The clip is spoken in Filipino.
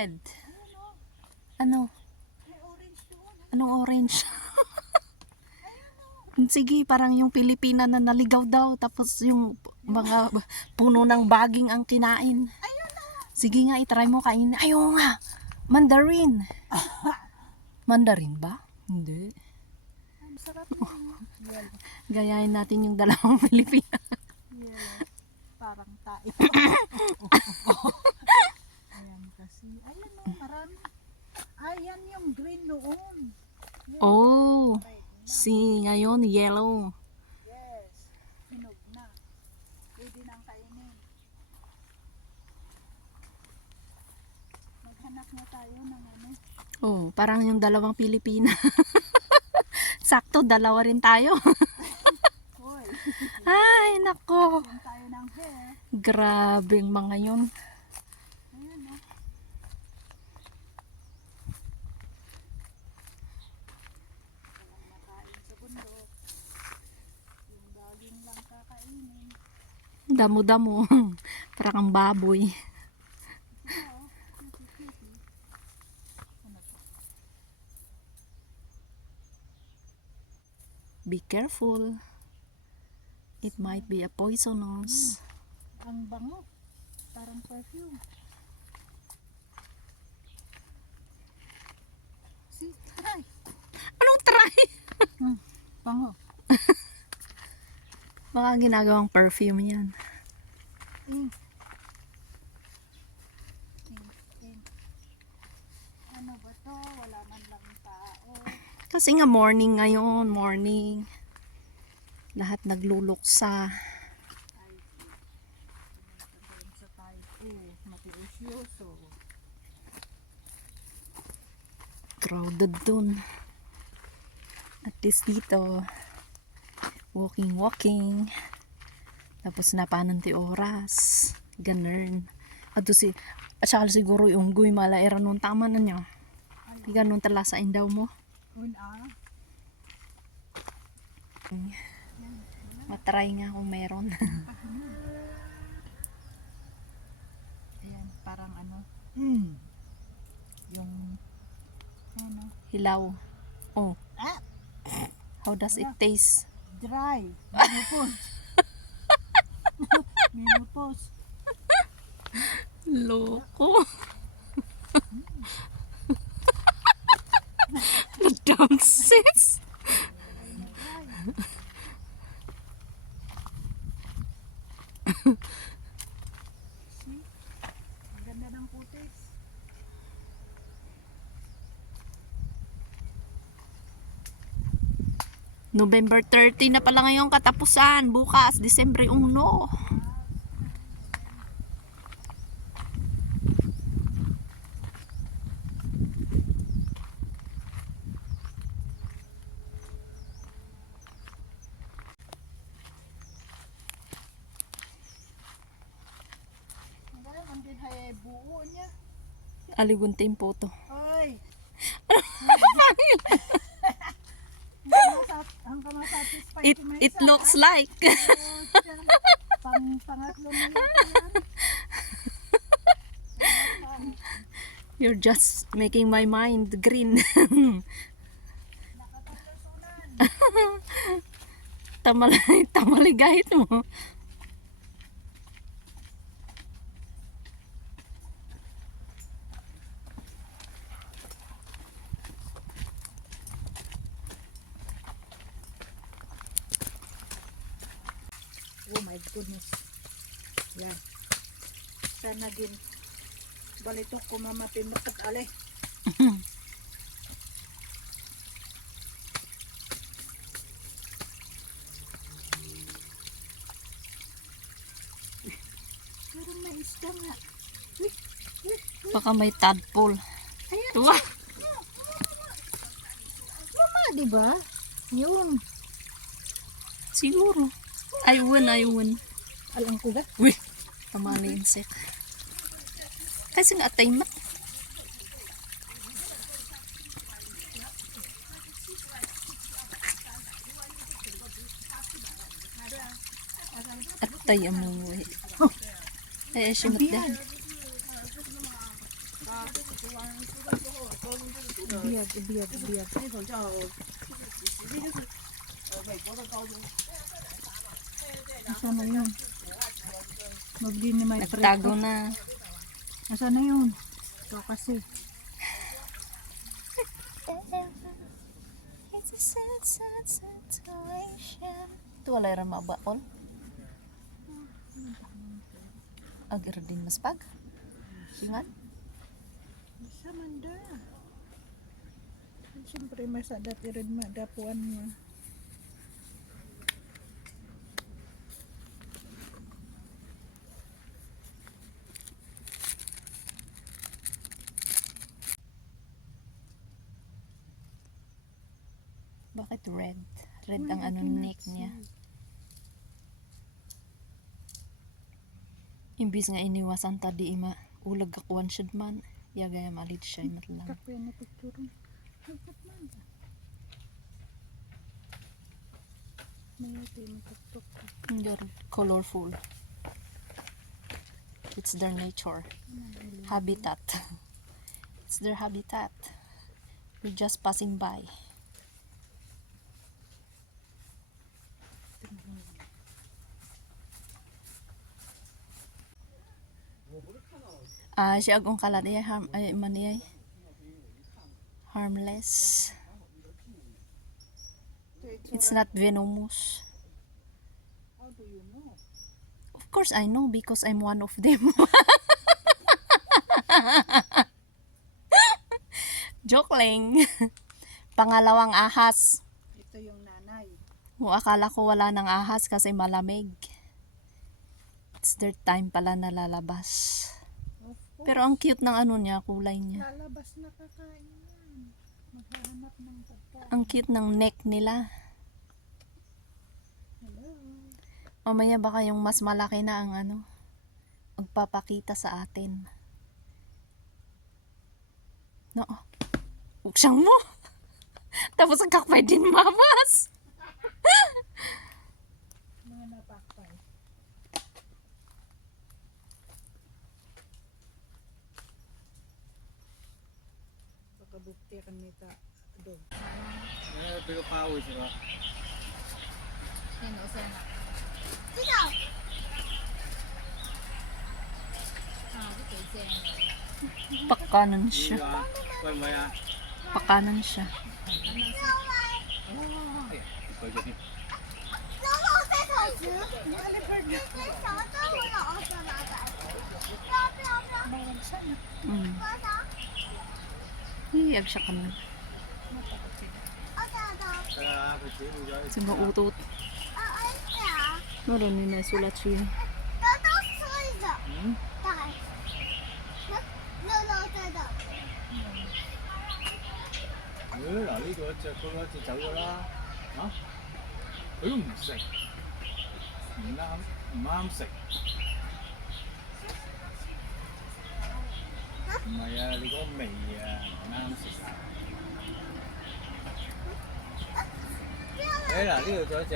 red. Ano? Anong orange? Sige, parang yung Pilipina na naligaw daw. Tapos yung mga puno ng baging ang kinain. Sige nga, itry mo kainin. Ayaw nga. Mandarin. Mandarin ba? Hindi. Gayahin natin yung dalawang Pilipina. Parang tayo. Ayan kasi. Ayan o, marami. Ayan yung green noon. Oh, si ngayon yellow. Yes. Hinog na. Pwede nang kainin. Maghanap na tayo ng ano. Oh, parang yung dalawang Pilipina. Sakto, dalawa rin tayo. Hoy. Ay, nako. Yan tayo ng hair. Grabe yung mga yun. Ayan o. Walang makain sa bundok. Yung baging lang kakainin. Damo-damo. Parang ang baboy. Be careful. It might be a poisonous. Ang bango. Parang perfume. See? Try. Anong try? Bango. Baka ginagawang perfume yan. Ink. Ink, ink. Ano ba to? Wala man lang tao. Kasi nga morning ngayon, morning. Lahat nagluluksa. Ay, sa tayo. Matiusyoso. Crowded dun. At least dito, walking. Tapos napananti oras. Ganun. At saka siguro yung unggoy malairan nung tama na niya. Di ganun talasain daw mo. Matry nga kung meron. Ayan, parang ano. Yung ano. Hilaw. Oh, Ah! how does it taste? Dry. Minupos. Minupos. Loko. Dumb sis. See? Ang ganda ng putis. November 30 na pala ngayong katapusan. Bukas, Disyembre 1. Ang ganda, ang din hay buo niya. Aligunting po to. Ay! Hanggang masatisfied It, si Maisa, it looks like. Pangatlo na yan. You're just making my mind green. Tamaligahit mo. Oh my goodness. Yan. Sana gin balitok ko mamapin mo kat ale. Pero may isda nga. Baka may tadpole. Ayan. Wah! Mama, di ba? Yun. Siguro. Ayun. Alam ko ga. Uy! Tama na insect. Kasi nga atay mat. Atay amoy. Ay, asyimot din. Ibiyag. Nasaan na yun? Magdi ni may Nagtago na. Nasaan na yun? Ito kasi. It's a sad, sad situation. Ito wala rin mabaol. Agar din mas pag. Singan. Sa manda. Siyempre masadat irin madapuan mo. Bakit red? Red ang ano neck niya. Imbis nga iniwasan ta di ima ulag kakuan syud man. Yagaya malit siya matlang. Kakaya na picture. Hagkat man. Mayroon yung tuktok. They're colorful. It's their nature. Habitat. It's their habitat. We're just passing by. Siya agong kalat ay harmless. It's not venomous. How do you know? Of course I know because I'm one of them. Joke lang. Pangalawang ahas. Ito yung nanay. Akala ko wala ng ahas kasi malamig. It's their time pala na lalabas. Of course. Pero ang cute ng ano niya, kulay niya. Lalabas na kakain yan. Maghahanap ng pagkain. Ang cute ng neck nila. Hello. Mamaya baka yung mas malaki na ang ano, magpapakita sa atin. No. Uksang mo. Tapos ang kakpay din mamas. Mga napakpay. Pagkabukti kan nita dog. Pero pawis ba? Yan o sana. Pakanan siya. Quay mày à? Pakanan siya. Quay cho đi. Mm. Iyag siya kami. Phải chỉ mua cho. Sige utot. Meron ni na sulat siya. Ừ. Là呢個隻嗰個隻走咗啦，嚇？佢都唔食，唔啱食。唔係啊，你嗰個味啊唔啱食啊。嗱呢度仲有一隻。